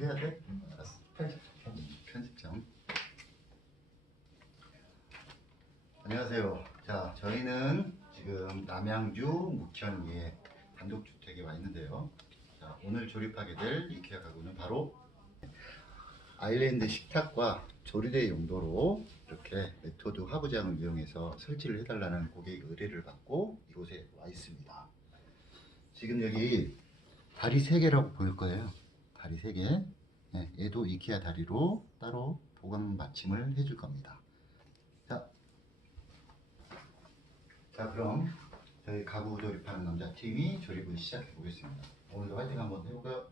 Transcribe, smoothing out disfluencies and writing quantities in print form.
해야 돼? 알았어. 편집점. 안녕하세요. 자, 저희는 지금 남양주 묵현리에 단독주택에 와 있는데요. 자, 오늘 조립하게 될 이케아 가구는 바로 아일랜드 식탁과 조리대 용도로 이렇게 메토드 화부장을 이용해서 설치를 해달라는 고객 의뢰를 받고 이곳에 와 있습니다. 지금 여기 다리 3개라고 보일 거예요. 다리 3개. 네, 얘도 이케아 다리로 따로 보강 받침을 해줄 겁니다. 자, 그럼 저희 가구 조립하는 남자 팀이 조립을 시작해 보겠습니다. 오늘도 화이팅 한번 해볼까요?